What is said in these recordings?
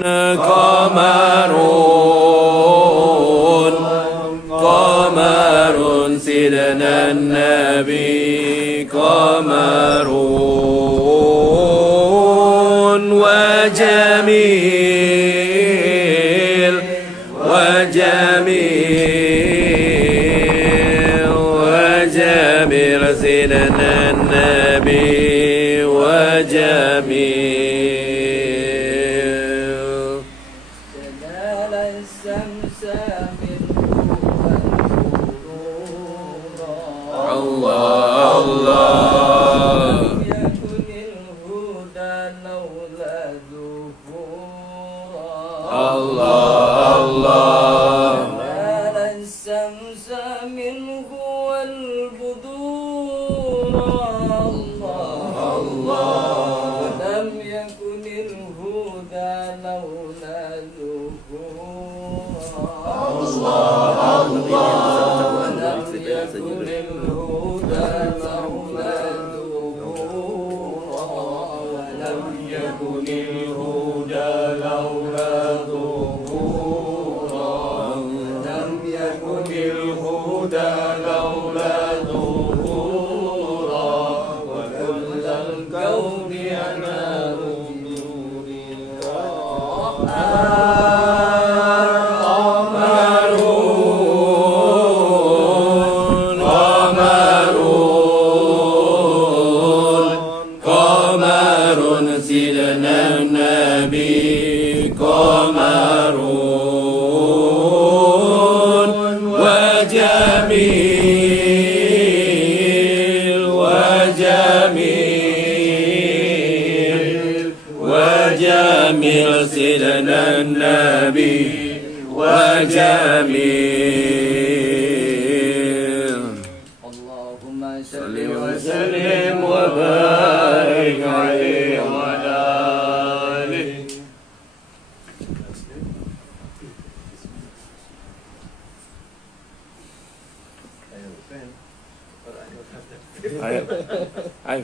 قمر سيدنا النبي قمر وجميل سيدنا النبي وجميل وجميل سيدنا النبي وجميل اللهم صل وسلم وبارك عليه وعلى آله. Ayo,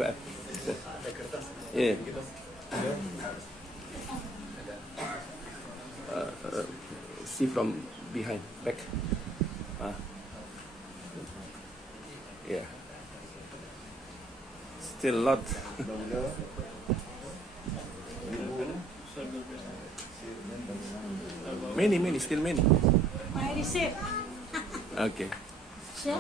iya. See from behind, back. Yeah. Still a lot. Many, still many. My receipt. Okay. Chef?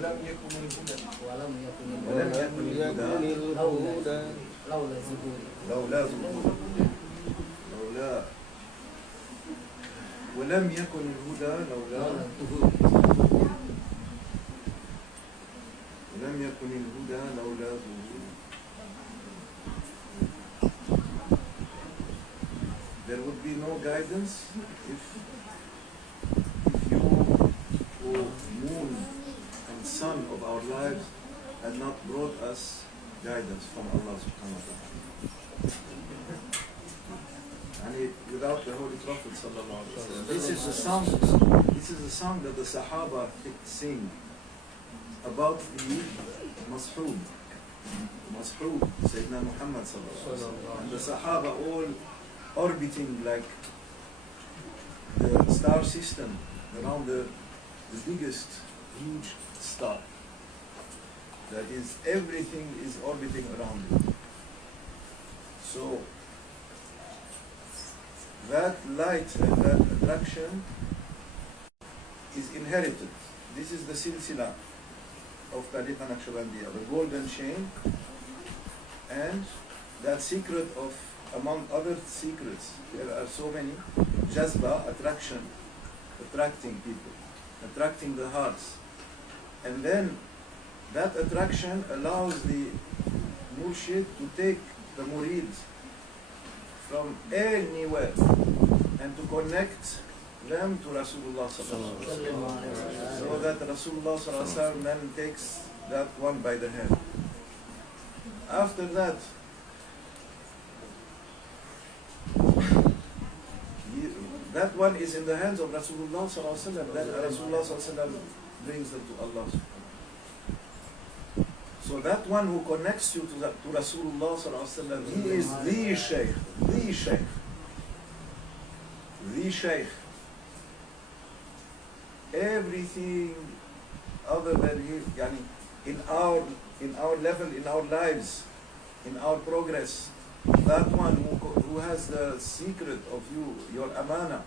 ولم يكن الهدى لولا ظهور. There would be no guidance if you, O moon and sun of our lives, had not brought us guidance from Allah subhanahu wa ta'ala. And without the Holy Prophet sallallahu alaihi wasallam. This is the song that the Sahaba sing about the Mas'hub, Sayyidina Muhammad sallallahu alaihi wasallam. And the Sahaba all orbiting like the star system around the biggest, huge star. That is, everything is orbiting around it. So, that light and that attraction is inherited. This is the silsila of Tariqa Naqshbandiya, the golden chain, and that secret of, among other secrets, there are so many, jazba, attraction, attracting people, attracting the hearts. And then that attraction allows the murshid to take the murid from anywhere and to connect them to Rasulullah sallallahu alaihi wasallam, so that Rasulullah sallallahu alaihi wasallam then takes that one by the hand. After that, that one is in the hands of Rasulullah sallallahu alaihi wasallam. Then Rasulullah sallallahu alaihi wasallam brings them to Allah. So that one who connects you to Rasulullah sallallahu alaihi wasallam, he is the Shaykh, the Shaykh, the Shaykh. Everything other than him, yani in our level, in our lives, in our progress, that one who has the secret of you, your amana,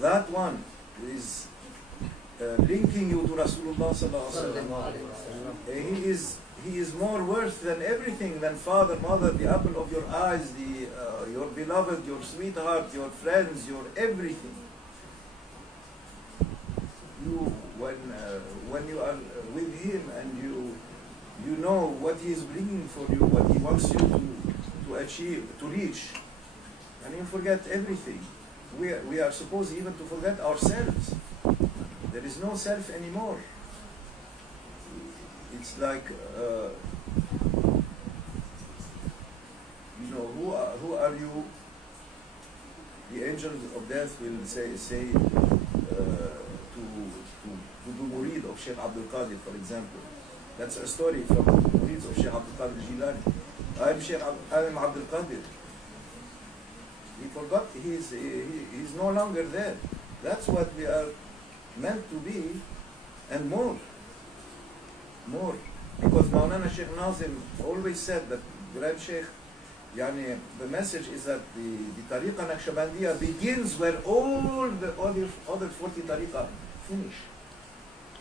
that one is linking you to Rasulullah sallallahu alaihi wasallam. He is more worth than everything, than father, mother, the apple of your eyes, your beloved, your sweetheart, your friends, your everything. When you are with him and you know what he is bringing for you, what he wants you to achieve, to reach, and you forget everything. We are supposed even to forget ourselves. There is no self anymore. It's like who are you? The angels of death will say to do murid of Sheikh Abdul Qadir, for example. That's a story from murids of Sheikh Abdul Qadir Jilani. I am Abdul Qadir. He forgot he's no longer there. That's what we are meant to be, and more. Because Maulana Sheikh Nazim always said that Grand Sheikh, the message is that the Tariqa Naqshbandiya begins where all the other 40 Tariqa finish.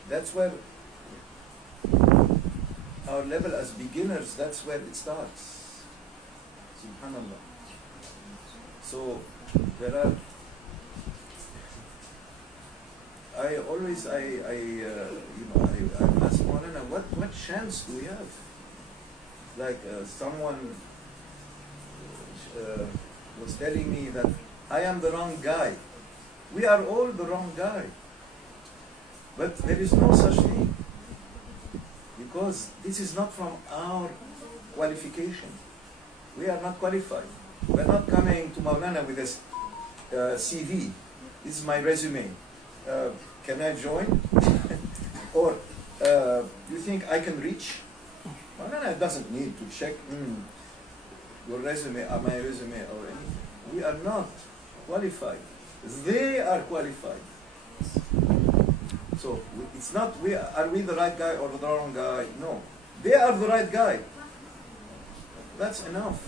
That's where our level as beginners, that's where it starts. Subhanallah. So there are, I ask Maulana, what chance do we have? Like someone was telling me that I am the wrong guy. We are all the wrong guy. But there is no such thing. Because this is not from our qualification. We are not qualified. We are not coming to Maulana with a CV. This is my resume. Can I join? Or you think I can reach? Maulana doesn't need to check your resume or my resume or anything. We are not qualified. They are qualified. So it's not are we the right guy or the wrong guy? No. They are the right guy. That's enough.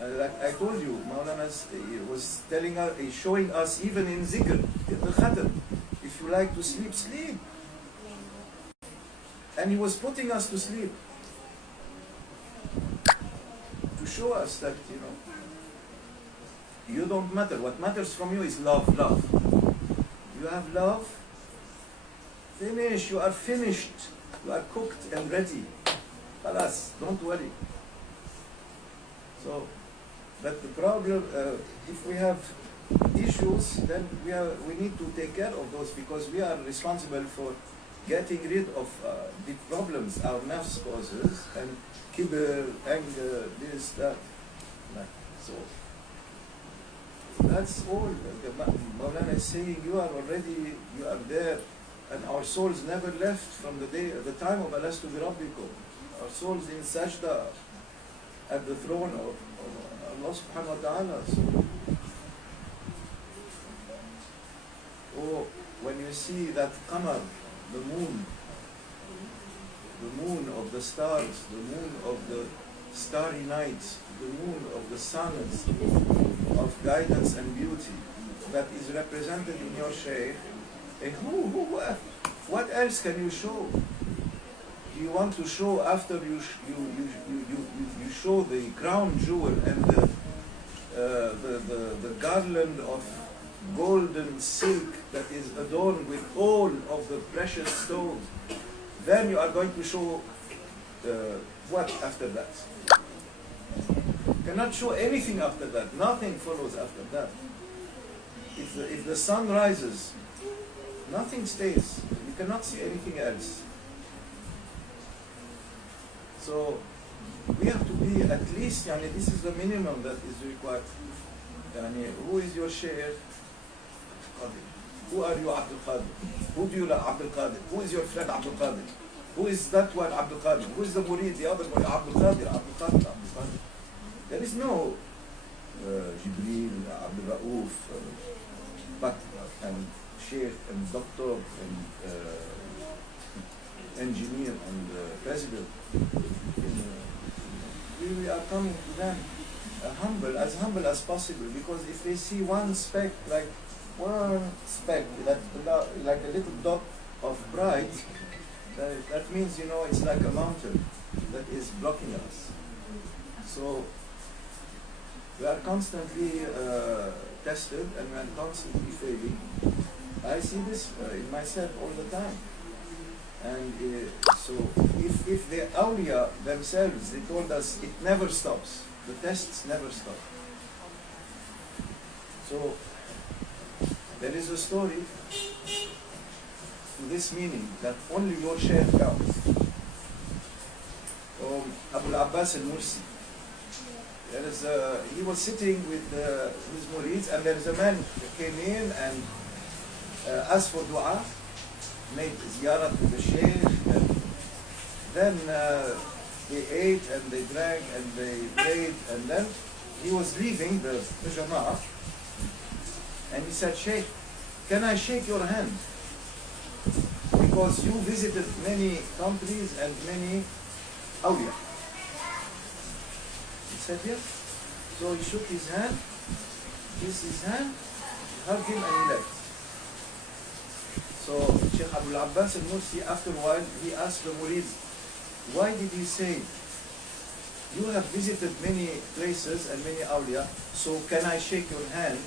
Like I told you, Maulana was telling us, showing us even in zikr, in the khatam, if you like to sleep, sleep. And he was putting us to sleep to show us that, you don't matter. What matters from you is love. You have love, finish. You are finished. You are cooked and ready. Alas, don't worry. So, but the problem, if we have issues, then we need to take care of those, because we are responsible for getting rid of the problems our nafs causes, and kibr, anger, this, that. So that's all. Maulana is saying you are there, and our souls never left from the time of Alastu bi Rabbikum. Our souls in sajda at the throne of Allah subhanahu wa ta'ala. So, when you see that qamar, the moon of the stars, the moon of the starry nights, the moon of the suns of guidance and beauty that is represented in your shaykh, what else can you show? Do you want to show after you show the crown jewel and the garland of golden silk that is adorned with all of the precious stones? Then you are going to show what after that? You cannot show anything after that. Nothing follows after that. If the sun rises, nothing stays. You cannot see anything else. So we have to be at least, this is the minimum that is required. يعني who is your Shaykh? Qadir. Who are you, Abdul Qadir? Who do you like, Abdul Qadir? Who is your friend, Abdul Qadir? Who is that one, Abdul Qadir? Who is the murid, the other one, Abdul Qadir, Abdul Qadir, Abdul Qadir? There is no Jibreel, Abdul Rauf, but and Sheikh and doctor and engineer and president. We are coming to them humble as possible, because if they see one speck, like like a little dot of pride, that means, you know, it's like a mountain that is blocking us. So we are constantly tested and we are constantly failing. I see this in myself all the time. And so if the awliya themselves, they told us it never stops. The tests never stop. So there is a story to this meaning, that only your shaykh counts. Abu al-Abbas al-Mursi. He was sitting with his murids, and there is a man who came in and asked for dua, made ziyarah to the shaykh, and then they ate and they drank and they prayed, and then he was leaving the jama'ah, and he said, Shaykh, can I shake your hand? Because you visited many countries and many awliya. He said yes. So he shook his hand, kissed his hand, hugged him, and he left. So Sheikh Abdul Abbas al-Mursi, after a while, he asked the murid, why did he say, you have visited many places and many awliya, so can I shake your hand?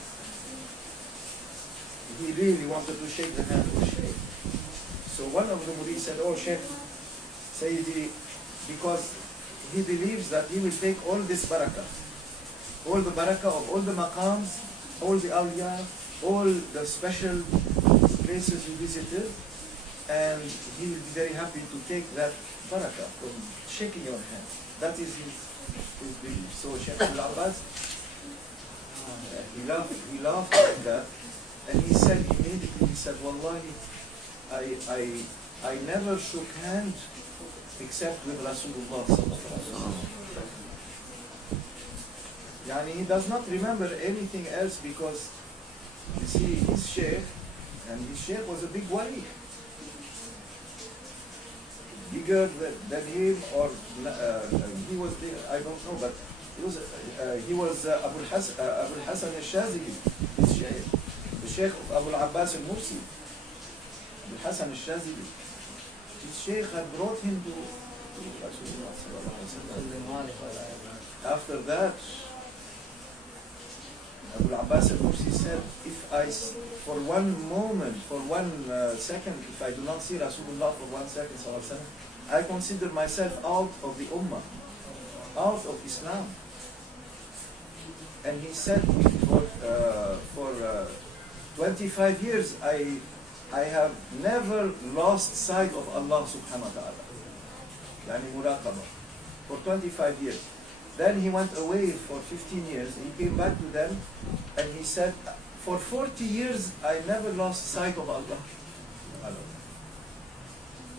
He really wanted to shake the hand of Shaykh. So one of the murid said, oh Shaykh, Sayyidi, because he believes that he will take all this barakah, all the barakah of all the maqams, all the awliya, all the special places he visited, and he will be very happy to take that barakah from shaking your hand. That is his belief. So Shaykh al-Abbas, he laughed like that, and he said immediately, he said, Wallahi, I never shook hand except with Rasulullah sallallahu alaihi wasallam. Yani he does not remember anything else, because you see his sheikh, and his sheikh was a big wali, bigger than him, or he was I don't know, but he was Abu al-Hasan al-Shazili, his sheikh, the sheikh of Abu al-Abbas al-Mursi, Abu al-Hasan al-Shazili. His sheikh had brought him to Rasulullah sallallahu alaihi wasallam. After that, Abu al-Abbas al-Mursi said, if I, for one moment, for 1 second, if I do not see Rasulullah for 1 second, I consider myself out of the Ummah, out of Islam. And he said, for 25 years, I have never lost sight of Allah subhanahu wa ta'ala. Yani muraqabah. For 25 years. Then he went away for 15 years. He came back to them and he said, for 40 years I never lost sight of Allah.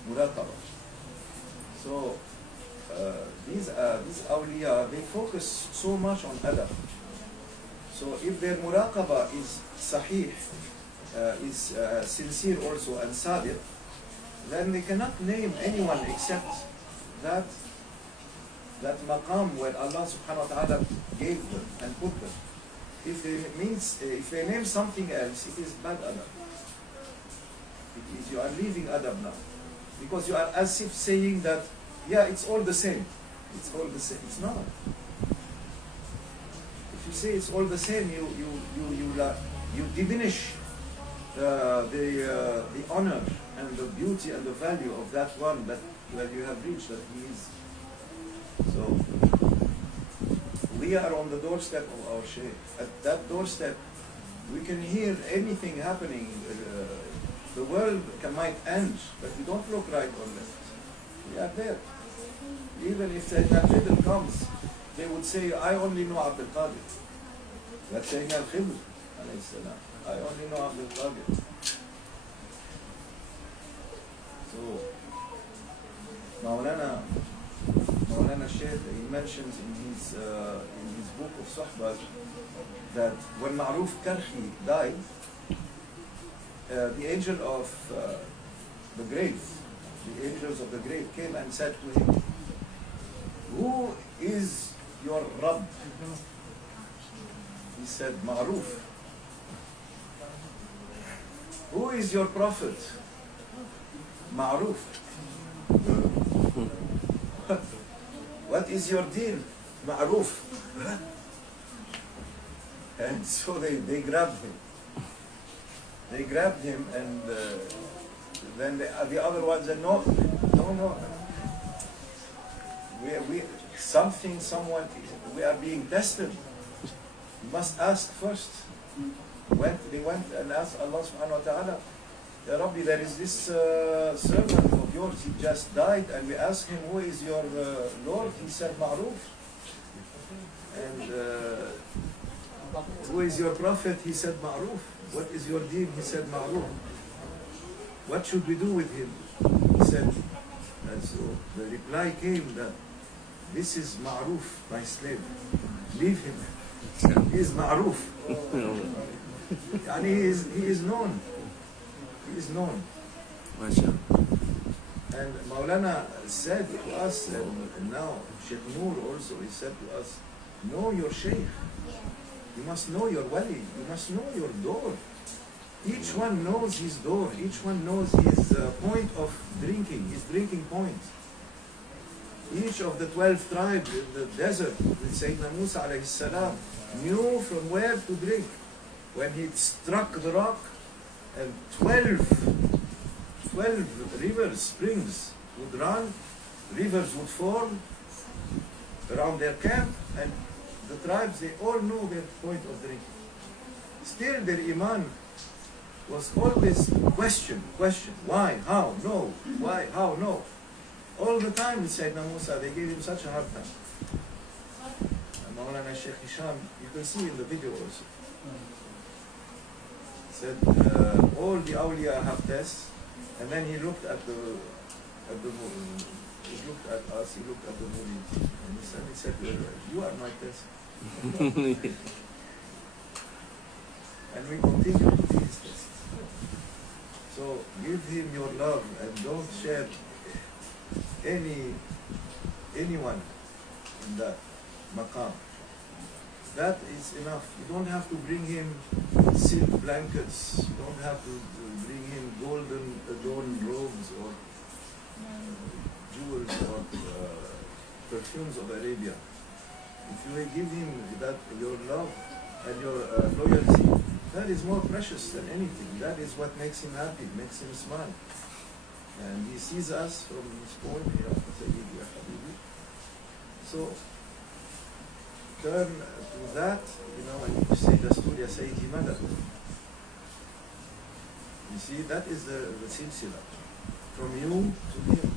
Muraqabah. So these awliya, they focus so much on adab. So if their muraqabah is sahih, is sincere also and sadiq, then they cannot name anyone except that maqam where Allah subhanahu wa ta'ala gave them and put them. If they name something else, it is bad adab. It is, you are leaving adab now. Because you are as if saying that, yeah, it's all the same. It's all the same. It's not. If you say it's all the same, you diminish the honor and the beauty and the value of that one that you have reached, that he is. So we are on the doorstep of our Shaykh. At that doorstep, we can hear anything happening. The world might end, but we don't look right or left. We are there. Even if that fiddle comes, they would say, I only know Abdul Qadir. That's saying Al-Khidr, alayhi salam. I only know Abdul Qadir. So, Maulana Shaykh, he mentions in his book of Suhbah that when Ma'ruf Karhi died, the angel of the grave, the angels of the grave came and said to him, "Who is your Rabb?" He said, "Ma'ruf." "Who is your prophet?" "Ma'ruf." "What is your deen?" "Ma'ruf." And so they grabbed him. They grabbed him, and then the other one said, "No. Someone, we are being tested. You must ask first." They went and asked Allah subhanahu wa ta'ala, "Ya Rabbi, there is this servant of yours, he just died, and we asked him, who is your Lord? He said, Ma'ruf. And who is your prophet? He said, Ma'ruf. What is your deen? He said, Ma'ruf. What should we do with him?" He said, and so the reply came that this is Ma'ruf, my slave. Leave him. He is Ma'ruf. And he is known. He is known. MashaAllah. And Maulana said to us, and now Sheikh Noor also, he said to us, know your Shaykh. You must know your wali. You must know your door. Each one knows his door. Each one knows his point of drinking, his drinking point. Each of the 12 tribes in the desert with Sayyidina Musa alayhi salam knew from where to drink. When he struck the rock, and 12 rivers, springs would run, rivers would form around their camp, and the tribes, they all know their point of drinking. Still their iman was always question, why, how, no, why, how, no. All the time with Sayyidina Musa, they gave him such a hard time. And Maulana Sheikh Hisham, you can see in the video also, said all the awliya have tests, and then he looked at he looked at us, he looked at the movie, and he said, you are my test. And we continue to be his test. So give him your love and don't share anyone in that maqam. That is enough. You don't have to bring him silk blankets. You don't have to bring him golden adorned robes or jewels or perfumes of Arabia. If you give him that, your love and your loyalty, that is more precious than anything. That is what makes him happy, makes him smile. And he sees us from his point, Ya Sayyidi, Ya Habibi. So, turn to that, when you say the story, Ya Sayyidi Madad. You see, that is the silsila. From you to him.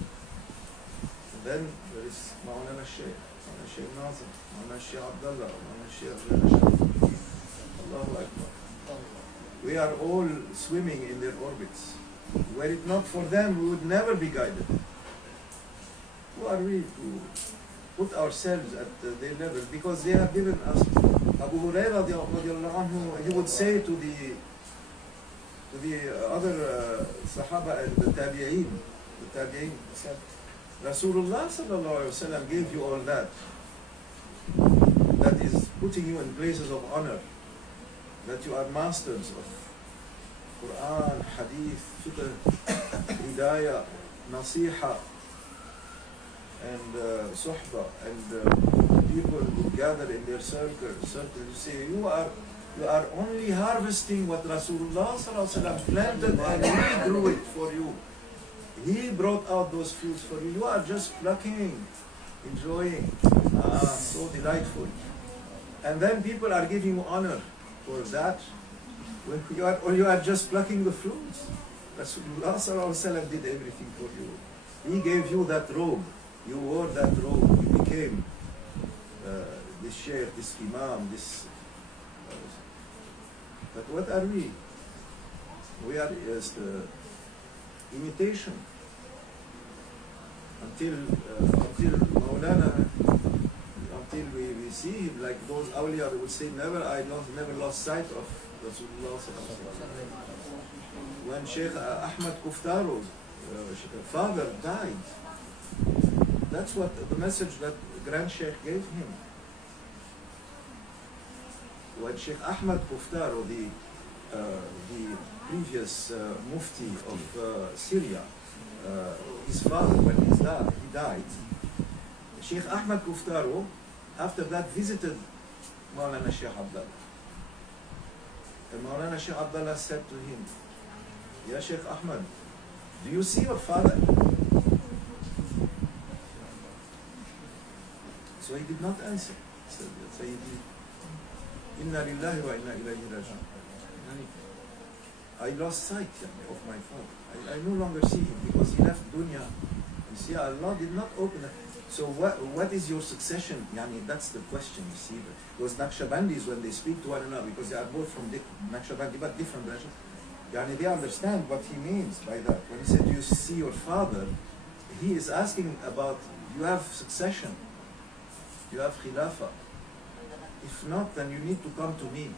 And then there is Maulana Shaykh, Maulana Shaykh Nazim, Maulana Shaykh Abdullah, Maulana Shaykh Abdullah. Allahu Akbar. We are all swimming in their orbits. Were it not for them, we would never be guided. Who are we to put ourselves at their level? Because they have given us. Abu Hurairah, he would say to the other Sahaba and the Tabi'een, said, Rasulullah sallallahu alaihi wasallam gave you all that. That is putting you in places of honor. That you are masters of Quran, Hadith, Fiqh, Hidayah, Nasiha, and Suhbah, and people who gather in their circle. You say, you are only harvesting what Rasulullah sallallahu alaihi wasallam planted, and he grew it for you. He brought out those fruits for you. You are just plucking, enjoying. So delightful. And then people are giving you honor for that. When you are just plucking the fruits. Rasulullah sallallahu alaihi wasallam did everything for you. He gave you that robe. You wore that robe. You became this sheikh, this imam, this But what are we? We are imitation. Until Maulana, until we see him, like those awliya would say, never lost sight of Rasulullah. When Sheikh Ahmad Kuftaro's father died, that's what the message that Grand Sheikh gave him. When Sheikh Ahmad Kuftaro, the previous mufti of Syria, his father, when he died, Sheikh Ahmad Kuftaro, after that, visited Maulana Sheikh Abdullah. And Maulana Sheikh Abdullah said to him, Ya Sheikh Ahmad, do you see your father? So he did not answer. He said, Sayyidi, Inna lillahi wa inna ilayhi raji'un. I lost sight of my father. I no longer see him because he left dunya. You see, Allah did not open it. So what is your succession? Yani, that's the question, you see. Because Naqshbandis, when they speak to one another, because they are both from Naqshbandi, but different branches, yani, they understand what he means by that. When he said, you see your father, he is asking about, you have succession, you have khilafah. If not, then you need to come to me.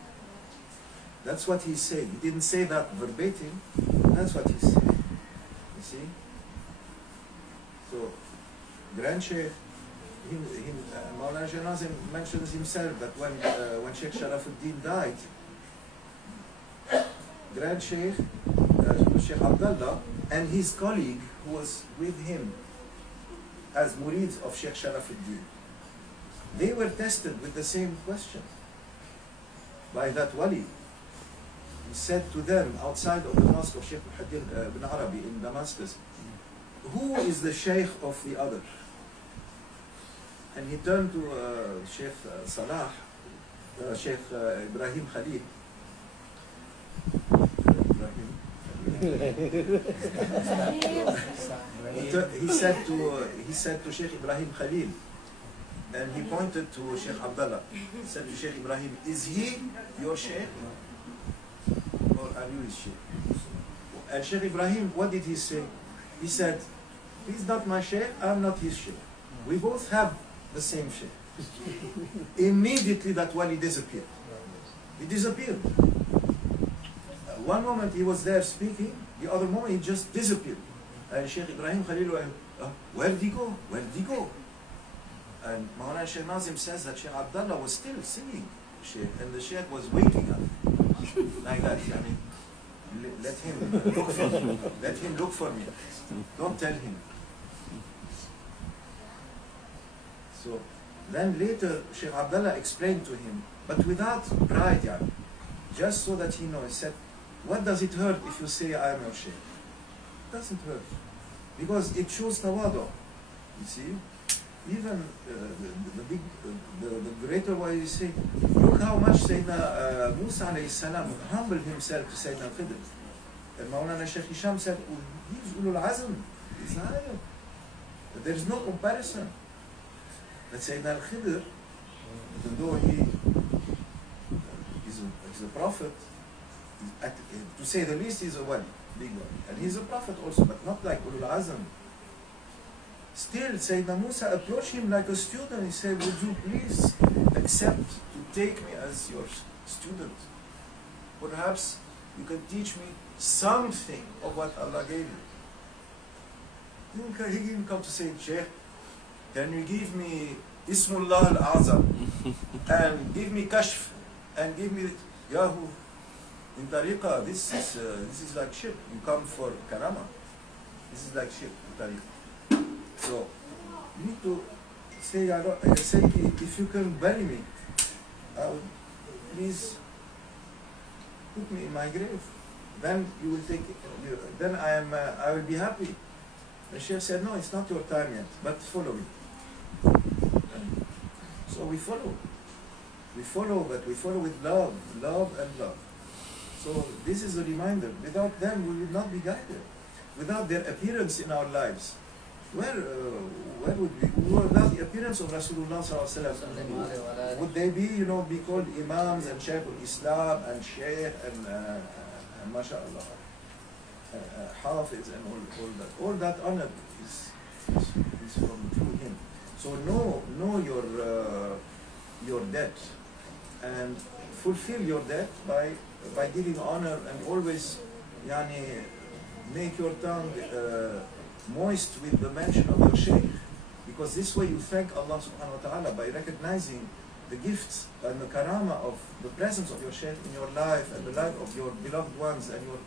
That's what he said. He didn't say that verbatim. That's what he said. You see? So, Grand Sheikh, Maulana Sheikh Nazim mentions himself that when Sheikh Sharafuddin died, Grand Sheikh, Sheikh Abdullah, and his colleague who was with him as murids of Sheikh Sharafuddin, they were tested with the same question by that wali. He said to them outside of the mosque of Sheikh Muhaddin ibn Arabi in Damascus, who is the sheikh of the other? And he turned to Sheikh Salah, Sheikh Ibrahim Khalil. He said to Sheikh Ibrahim Khalil, and he pointed to Sheikh Abdullah. He said to Sheikh Ibrahim, is he your sheikh? Or are you his sheikh? And Sheikh Ibrahim, what did he say? He said, he's not my sheikh, I'm not his sheikh. We both have the same sheikh. Immediately that wali disappeared. He disappeared. One moment he was there speaking, the other moment he just disappeared. And Sheikh Ibrahim Khalil went, where did he go? Where did he go? And Maulana Sheikh Nazim says that Sheikh Abdullah was still singing, and the Sheikh was waiting up like that. I mean, let him look for me. Let him look for me. Don't tell him. So then later Sheikh Abdullah explained to him, but without pride, yani, just so that he knows. He said, what does it hurt if you say I am your Sheikh? It doesn't hurt, because it shows tawadu. You see, even the greater way you say, look how much Sayyidina Musa alayhi salam humbled himself to Sayyidina Khidr. And Maulana Sheikh Hisham said, oh, he's ulul azm, he's higher. There is no comparison. But Sayyidina Khidr, even though he is a prophet, to say the least, he's a wali, big wali. And he's a prophet also, but not like ulul azm. Still, Sayyidina Musa approached him like a student. He said, would you please accept to take me as your student? Perhaps you can teach me something of what Allah gave you. He didn't come to say, Sheikh, can you give me Ismullah al-Azam and give me Kashf and give me Yahu? In Tariqah, this is like shirk. You come for Karama. This is like shirk in Tariqah. So, you need to say, if you can bury me, please put me in my grave. Then you will take it. Then I will be happy. The Sheikh said, no, it's not your time yet, but follow me. So we follow. We follow, but we follow with love and love. So this is a reminder. Without them, we will not be guided. Without their appearance in our lives, where would we without the appearance of Rasulullah sallallahu alaihi wasallam? Would they be, be called imams and Shaykh al-Islam and Shaykh and mashallah, Hafiz and all that? All that honor is from through him. So know your debt and fulfill your debt by giving honor, and always make your tongue moist with the mention of your Shaykh, because this way you thank Allah subhanahu wa ta'ala by recognizing the gifts and the karama of the presence of your Shaykh in your life and the life of your beloved ones and your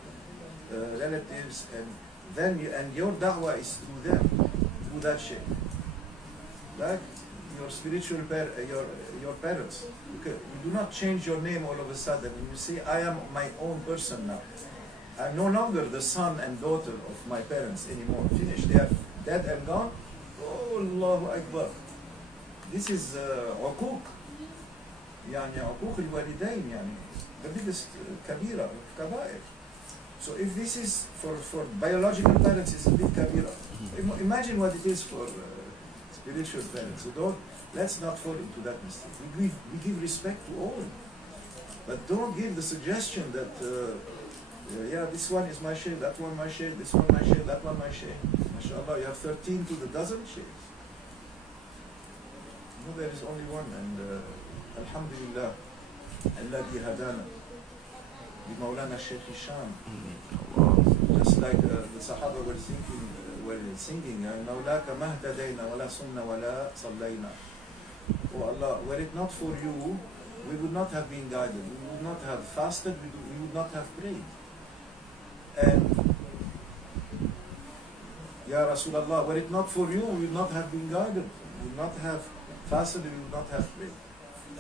relatives, and then your da'wah is through them, through that Shaykh. Like your spiritual your parents. You do not change your name all of a sudden and you say, I am my own person now. I'm no longer the son and daughter of my parents anymore. Finished. They are dead and gone. Oh, Allahu Akbar. This is uquq. Uquq al-walidain. The biggest kabira, kabair. So if this is for biological parents, it's a big kabira. Imagine what it is for spiritual parents. So let's not fall into that mistake. We give respect to all. But don't give the suggestion that this one is my shaykh, that one my shaykh, this one my shaykh, that one my shaykh. MashaAllah, you have 13 to the dozen shaykhs. No, there is only one, and Alhamdulillah, Alladhi Hadana, bi Mawlana Shaykh Hisham. Just like the Sahaba were singing, Mawlaka mahtadayna wala sumna wala sallayna. Oh Allah, were it not for you, we would not have been guided, we would not have fasted, we would not have prayed. And Ya Rasulullah, were it not for you, we would not have been guided, we would not have fasted, we would not have prayed.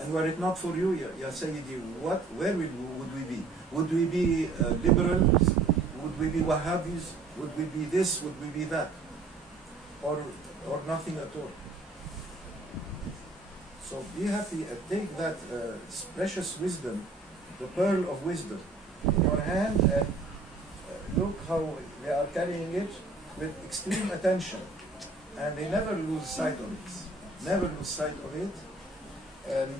And were it not for you, Ya Sayyidi, where would we be? Would we be liberals? Would we be Wahhabis? Would we be this? Would we be that? Or nothing at all. So be happy and take that precious wisdom, the pearl of wisdom, in your hand, and look how they are carrying it with extreme attention, and they never lose sight of it. Never lose sight of it. And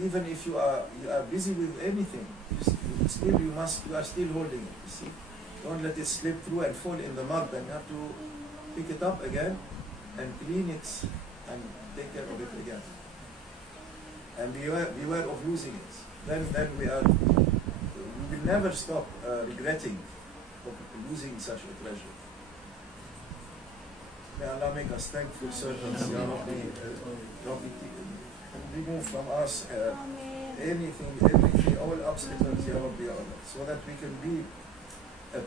even if you are busy with anything, you are still holding it. You see, don't let it slip through and fall in the mud. Then you have to pick it up again and clean it and take care of it again. And beware of losing it. Then we will never stop regretting of losing such a treasure. May Allah make us thankful servants. Ya Rabbi, remove from us everything, all obstacles, Ya Rabbi, Ya Allah, so that we can be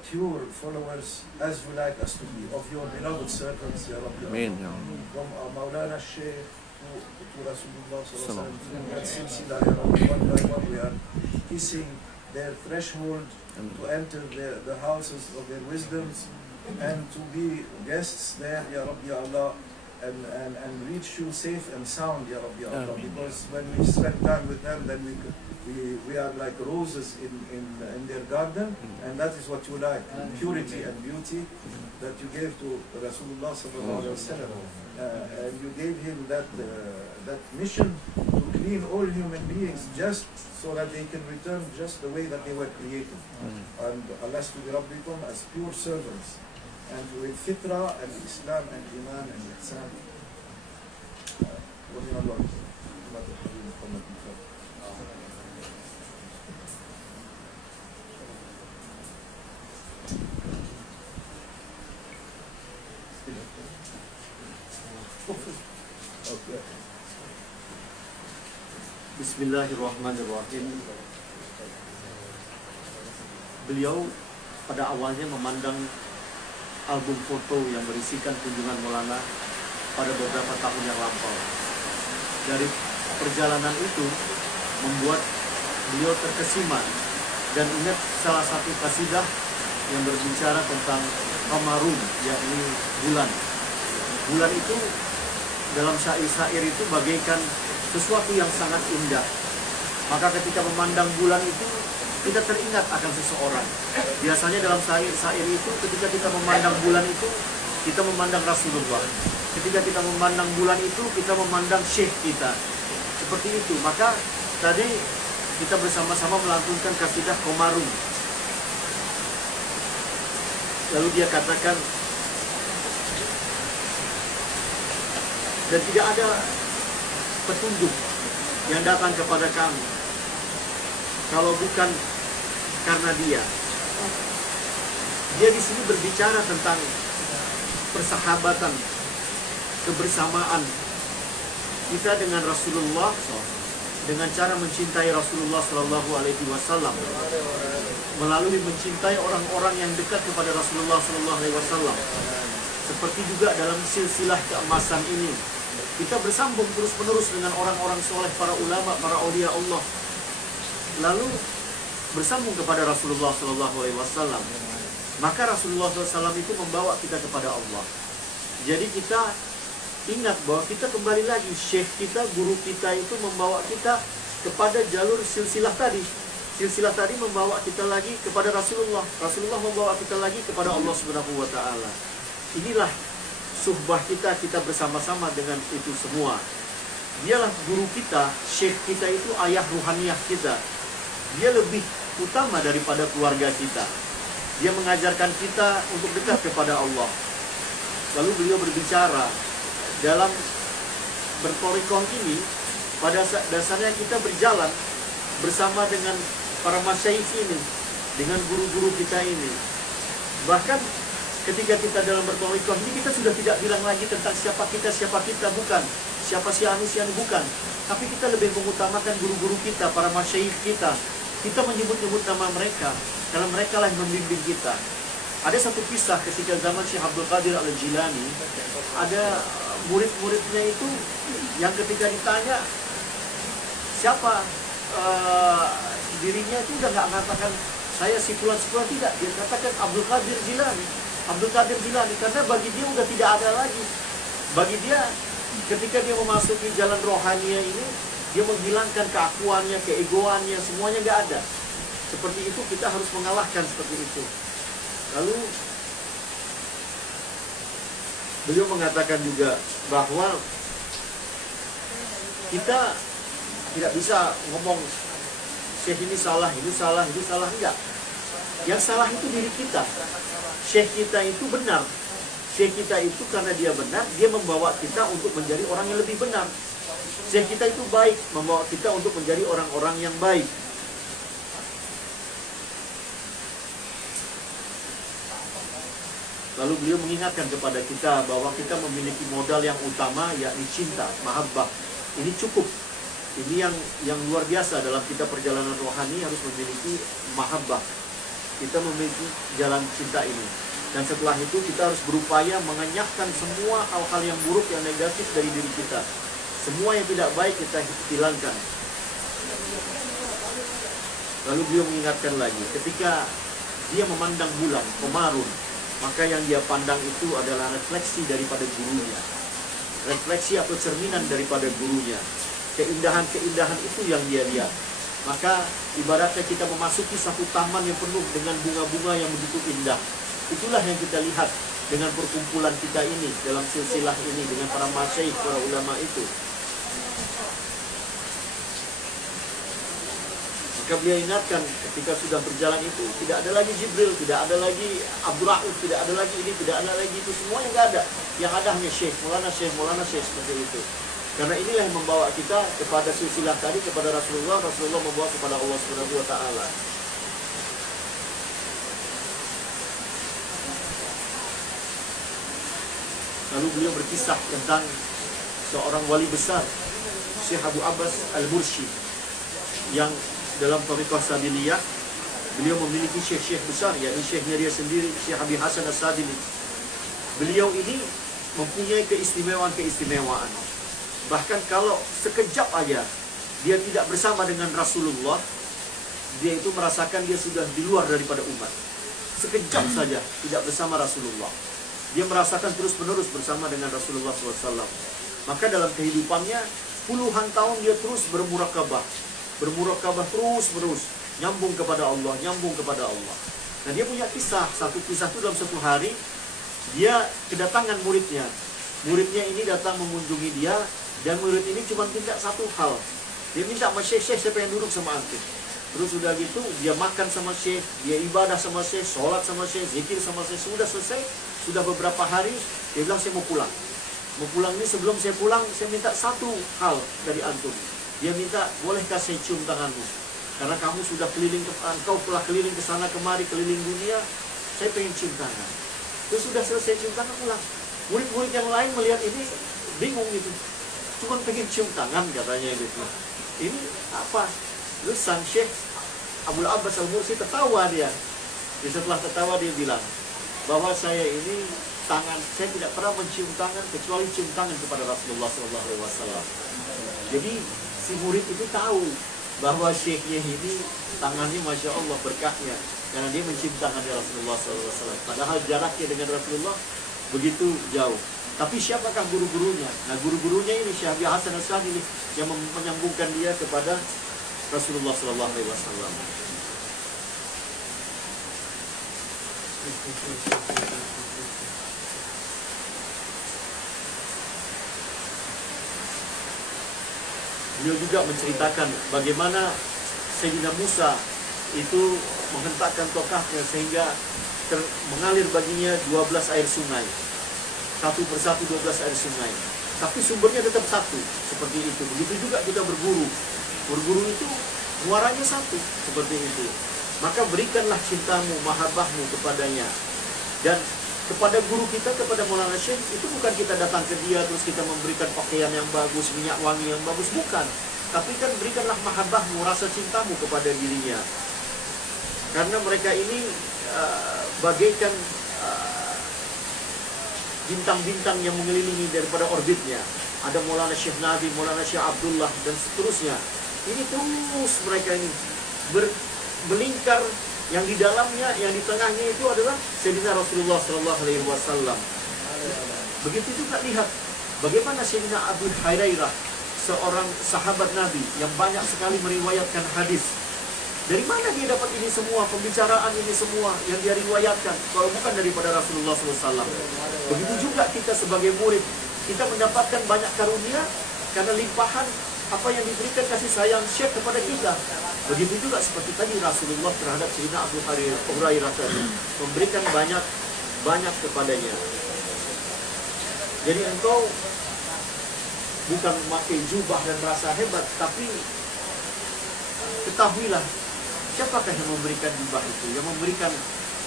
pure followers as you like us to be, of your beloved servants, Ya Rabbi. Amen. From Mawlana Shaykh to Rasulullah sallallahu alaihi wasallam, that silsila, Ya Rabbi, one by one we are kissing their threshold to enter the houses of their wisdoms and to be guests there, Ya Rabbi, Ya Allah, and reach you safe and sound, Ya Rabbi, Ya Allah, because when we spend time with them, then we are like roses in their garden, and that is what you like, purity and beauty that you gave to Rasulullah sallallahu alaihi wasallam, and you gave him that mission to clean all human beings just so that they can return just the way that they were created, and alastu bi rabbikum, as pure servants, and with fitra and Islam and Iman and Ihsan. ومن الله محمد الحبيب محمد الفاتح. Bismillahirrahmanirrahim. Beliau pada awalnya memandang album foto yang berisikan kunjungan Maulana pada beberapa tahun yang lampau. Dari perjalanan itu membuat beliau terkesima dan ingat salah satu kasidah yang berbicara tentang Qamarun, yakni bulan. Bulan itu dalam syair-syair itu bagaikan sesuatu yang sangat indah. Maka ketika memandang bulan itu kita teringat akan seseorang. Biasanya dalam syair-syair itu ketika kita memandang bulan itu kita memandang Rasulullah. Ketika kita memandang bulan itu, kita memandang syekh kita. Seperti itu. Maka tadi kita bersama-sama melantunkan kasidah Komarun. Lalu dia katakan, dan tidak ada petunjuk yang datang kepada kami kalau bukan karena dia. Dia di sini berbicara tentang persahabatan, kebersamaan kita dengan Rasulullah, dengan cara mencintai Rasulullah Shallallahu Alaihi Wasallam, melalui mencintai orang-orang yang dekat kepada Rasulullah Shallallahu Alaihi Wasallam. Seperti juga dalam silsilah keemasan ini, kita bersambung terus-menerus dengan orang-orang soleh, para ulama, para aulia Allah, lalu bersambung kepada Rasulullah Shallallahu Alaihi Wasallam. Maka Rasulullah SAW itu membawa kita kepada Allah. Jadi kita ingat bahwa kita kembali lagi, syekh kita, guru kita itu membawa kita kepada jalur silsilah tadi. Silsilah tadi membawa kita lagi kepada Rasulullah. Rasulullah membawa kita lagi kepada Allah Subhanahu wa Ta'ala. Inilah suhbah kita bersama-sama dengan itu semua. Dialah guru kita, syekh kita itu ayah ruhaniyah kita. Dia lebih utama daripada keluarga kita. Dia mengajarkan kita untuk dekat kepada Allah. Lalu beliau berbicara dalam bertorikoh ini, pada dasarnya kita berjalan bersama dengan para masyayikh ini, dengan guru-guru kita ini. Bahkan ketika kita dalam bertorikoh ini, kita sudah tidak bilang lagi tentang siapa kita, bukan. Siapa si anu, bukan. Tapi kita lebih mengutamakan guru-guru kita, para masyayikh kita. Kita menyebut-nyebut nama mereka, karena mereka lah yang membimbing kita. Ada satu kisah ketika zaman Syekh Abdul Qadir Al-Jilani, ada murid-muridnya itu yang ketika ditanya siapa dirinya, itu udah nggak mengatakan saya si fulan, tidak. Dia katakan Abdul Qadir Jilani. Abdul Qadir Jilani, karena bagi dia udah tidak ada lagi. Bagi dia, ketika dia memasuki jalan rohania ini, dia menghilangkan keakuannya, keegoannya, semuanya nggak ada. Seperti itu kita harus mengalahkan seperti itu. Lalu beliau mengatakan juga bahwa kita tidak bisa ngomong syekh ini salah, enggak. Yang salah itu diri kita. Syekh kita itu benar. Syekh kita itu karena dia benar, dia membawa kita untuk menjadi orang yang lebih benar. Syekh kita itu baik, membawa kita untuk menjadi orang-orang yang baik. Lalu beliau mengingatkan kepada kita bahwa kita memiliki modal yang utama, yakni cinta, mahabbah. Ini cukup. Ini yang luar biasa dalam kita perjalanan rohani, harus memiliki mahabbah. Kita memiliki jalan cinta ini. Dan setelah itu kita harus berupaya mengenyahkan semua hal-hal yang buruk, yang negatif dari diri kita. Semua yang tidak baik kita hilangkan. Lalu beliau mengingatkan lagi, ketika dia memandang bulan, Komarun, maka yang dia pandang itu adalah refleksi daripada gurunya. Refleksi atau cerminan daripada gurunya. Keindahan-keindahan itu yang dia lihat. Maka ibaratnya kita memasuki satu taman yang penuh dengan bunga-bunga yang begitu indah. Itulah yang kita lihat dengan perkumpulan kita ini, dalam silsilah ini, dengan para masyayikh, para ulama itu. Maka beliau ingatkan, ketika sudah berjalan itu, tidak ada lagi Jibril, tidak ada lagi Abdul Rauf, tidak ada lagi ini, tidak ada lagi itu, semuanya nggak ada. Yang ada hanya Syekh, Maulana Syekh, seperti itu. Karena inilah yang membawa kita kepada silsilah tadi, kepada Rasulullah membawa kepada Allah Subhanahu wa Ta'ala. Lalu beliau berkisah tentang seorang wali besar, Syekh Abu Abbas Al-Mursyid, yang dalam Thariqah Sadiliyah beliau memiliki syekh-syekh besar, yakni syekhnya dia sendiri, Syekh Abi Hasan As-Sadili. Beliau ini mempunyai keistimewaan. Bahkan kalau sekejap aja dia tidak bersama dengan Rasulullah, dia itu merasakan dia sudah di luar daripada umat. Sekejap saja tidak bersama Rasulullah, dia merasakan terus-menerus bersama dengan Rasulullah SAW. Maka dalam kehidupannya puluhan tahun dia terus bermurakabah terus-menerus, nyambung kepada Allah. Nah dia punya kisah, satu kisah itu dalam satu hari dia kedatangan muridnya. Muridnya ini datang mengunjungi dia, dan murid ini cuma minta satu hal. Dia minta sama Syekh, saya pengen duduk sama antum. Terus sudah gitu, dia makan sama Syekh, dia ibadah sama Syekh, sholat sama Syekh, zikir sama Syekh. Sudah selesai, sudah beberapa hari, dia bilang saya mau pulang. Mau pulang ini, sebelum saya pulang, saya minta satu hal dari antum. Dia minta, bolehkah saya cium tanganmu? Karena kamu sudah keliling, engkau telah keliling ke sana kemari, keliling dunia, saya pengen cium tangan. Terus sudah selesai cium tangan, pulang. Murid-murid yang lain melihat ini bingung gitu. Cuma pengen cium tangan katanya gitu. Ini apa? Terus sang Syekh Abdul Abbas Al-Mursi tertawa dia. Setelah tertawa dia bilang bahwa saya ini tangan, saya tidak pernah mencium tangan kecuali cium tangan kepada Rasulullah SAW. Jadi si murid itu tahu bahwa Syekhnya ini tangannya Masya Allah berkahnya, karena dia mencium tangan Rasulullah SAW. Padahal jaraknya dengan Rasulullah begitu jauh. Tapi siapakah guru-gurunya? Nah, guru-gurunya ini Syekh Abi Hasan As-Sadili yang menyambungkan dia kepada Rasulullah SAW. Beliau juga menceritakan bagaimana Sayyidina Musa itu menghentakkan tongkatnya sehingga mengalir baginya 12 air sungai. Satu persatu 12 air sungai. Tapi sumbernya tetap satu, seperti itu. Begitu juga kita berguru. Berguru itu muaranya satu, seperti itu. Maka berikanlah cintamu, mahabbahmu kepadanya. Dan kepada guru kita, kepada Maulana Syekh, itu bukan kita datang ke dia terus kita memberikan pakaian yang bagus, minyak wangi yang bagus, bukan. Tapi kan berikanlah mahabbahmu, rasa cintamu kepada dirinya. Karena mereka ini bagaikan bintang-bintang yang mengelilingi daripada orbitnya. Ada Maulana Syekh Nabi, Maulana Syekh Abdullah, dan seterusnya. Ini terus mereka ini melingkar. Yang di dalamnya, yang di tengahnya itu adalah Sayyidina Rasulullah SAW. Begitu juga lihat bagaimana Sayyidina Abu Hurairah, seorang sahabat Nabi yang banyak sekali meriwayatkan hadis. Dari mana dia dapat ini semua, pembicaraan ini semua yang dia riwayatkan, kalau bukan daripada Rasulullah SAW. Begitu juga kita sebagai murid, kita mendapatkan banyak karunia karena limpahan apa yang diberikan kasih sayang Syekh kepada kita. Begitu juga seperti tadi Rasulullah terhadap Sayyidina Abu Hurairah tadi, memberikan banyak kepadanya. Jadi engkau bukan memakai jubah dan merasa hebat, tapi ketahuilah siapakah yang memberikan jubah itu, yang memberikan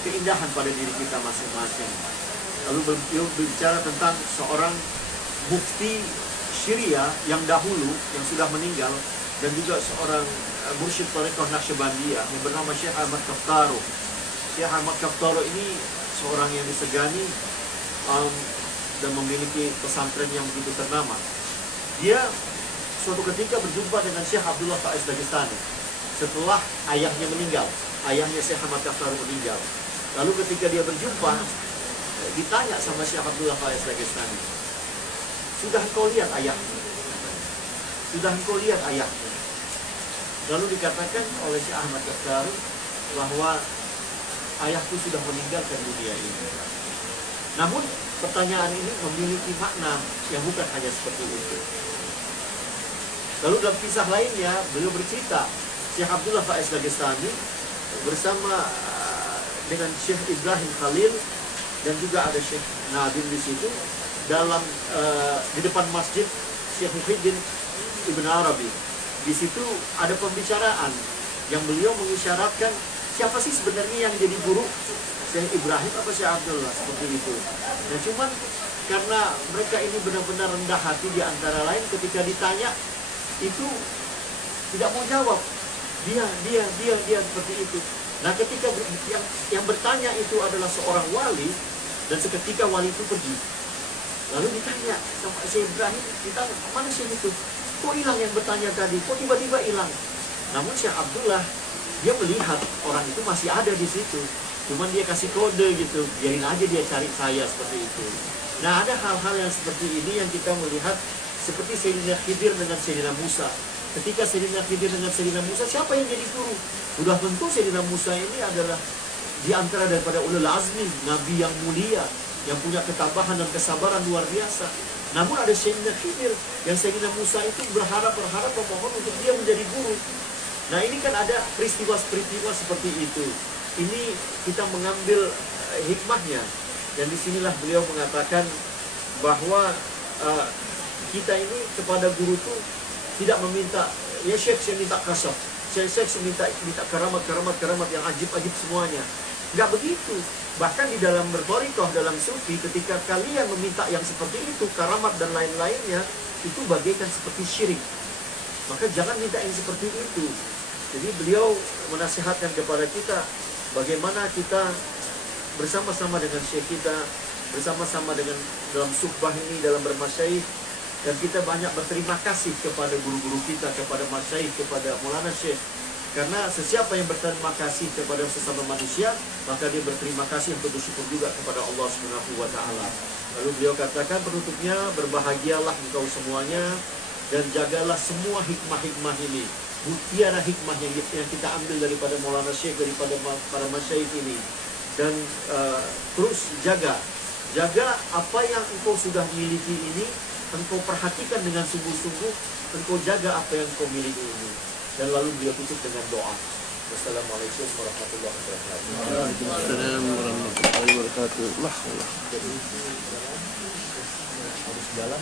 keindahan pada diri kita masing-masing. Lalu beliau berbicara tentang seorang mufti Syria yang dahulu, yang sudah meninggal, dan juga seorang mursyid Thariqah Naqsyabandiyah yang bernama Syekh Ahmad Kaftaro. Syekh Ahmad Kaftaro ini seorang yang disegani dan memiliki pesantren yang begitu ternama. Dia suatu ketika berjumpa dengan Syekh Abdullah Faiz Dagestani setelah ayahnya meninggal. Ayahnya Syekh Ahmad Kaftaro meninggal. Lalu ketika dia berjumpa, ditanya sama Syekh Abdullah Faiz Dagestani, sudah engkau lihat ayahmu? Sudah engkau lihat ayahmu? Lalu dikatakan oleh Syekh Ahmad Kaftaro bahwa ayahku sudah meninggalkan dunia ini. Namun pertanyaan ini memiliki makna yang bukan hanya seperti itu. Lalu dalam kisah lainnya beliau bercerita, Syekh Abdullah Faiz Dagestani bersama dengan Syekh Ibrahim Khalil dan juga ada Syekh Nadim di situ dalam di depan masjid Syekh Muhyiddin Ibn Arabi. Di situ ada pembicaraan yang beliau mengisyaratkan siapa sih sebenarnya yang jadi guru, Syekh Ibrahim apa Syekh Abdullah, seperti itu. Nah cuman karena mereka ini benar-benar rendah hati di antara lain, ketika ditanya itu tidak mau jawab. Dia seperti itu. Nah ketika yang bertanya itu adalah seorang wali, dan seketika wali itu pergi. Lalu ditanya sama Syekh Ibrahim, ditanya mana Syekh itu? Kok hilang yang bertanya tadi? Kok tiba-tiba hilang? Namun Syekh Abdullah, dia melihat orang itu masih ada di situ. Cuman dia kasih kode gitu, biarin aja dia cari saya, seperti itu. Nah ada hal-hal yang seperti ini yang kita melihat seperti Sayyidina Khidir dengan Sayyidina Musa. Ketika Sayyidina Khidir dengan Sayyidina Musa, siapa yang jadi guru? Sudah tentu Sayyidina Musa ini adalah di antara daripada ulul azmi, nabi yang mulia, yang punya ketabahan dan kesabaran luar biasa. Namun ada Sayyidina Khidir yang Sayyidina Musa itu berharap memohon untuk dia menjadi guru. Nah ini kan ada peristiwa-peristiwa seperti itu. Ini kita mengambil hikmahnya, dan disinilah beliau mengatakan bahwa kita ini kepada guru itu tidak meminta, ya Syekh saya minta kasaf, Syekh saya minta keramat yang ajib-ajib semuanya. Nggak begitu. Bahkan di dalam berthariqah, dalam sufi, ketika kalian meminta yang seperti itu, karamat dan lain-lainnya, itu bagaikan seperti syirik. Maka jangan minta yang seperti itu. Jadi beliau menasihatkan kepada kita bagaimana kita bersama-sama dengan syekh kita, bersama-sama dengan dalam suhbah ini, dalam bermasyaikh, dan kita banyak berterima kasih kepada guru-guru kita, kepada masyaikh, kepada Maulana Syekh. Karena sesiapa yang berterima kasih kepada sesama manusia, maka dia berterima kasih untuk bersyukur juga kepada Allah Subhanahu wa taala. Lalu beliau katakan penutupnya, berbahagialah engkau semuanya dan jagalah semua hikmah-hikmah ini. Mutiara hikmah yang kita ambil daripada Maulana Syekh, daripada para masyayikh ini. Dan terus jaga apa yang engkau sudah miliki ini, engkau perhatikan dengan sungguh-sungguh, engkau jaga apa yang engkau miliki ini. Dan lalu beliau tutup dengan doa. Wassalamualaikum warahmatullahi wabarakatuh. Waalaikumsalam warahmatullahi wabarakatuh. Allah. Jadi harus jalan.